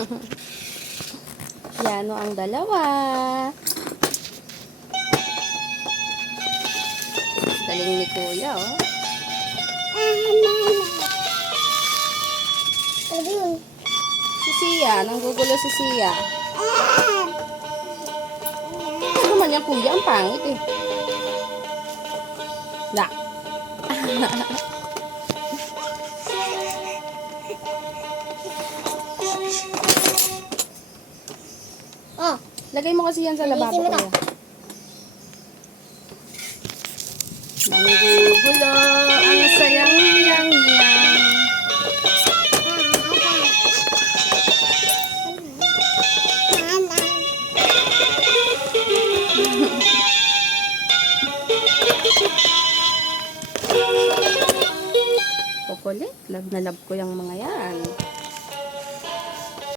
Piano ang dalawa. Galing ni Kuya, oh. Si Sia, nanggugulo si Sia. Ano naman yan, Kuya? Ang pangit, eh. Na. Lagay mo kasi yan sa lababo, Linisin mo Kuya. Nanggugulo ang sayang yang yang. Kukulit. Love na love ko yung mga yan.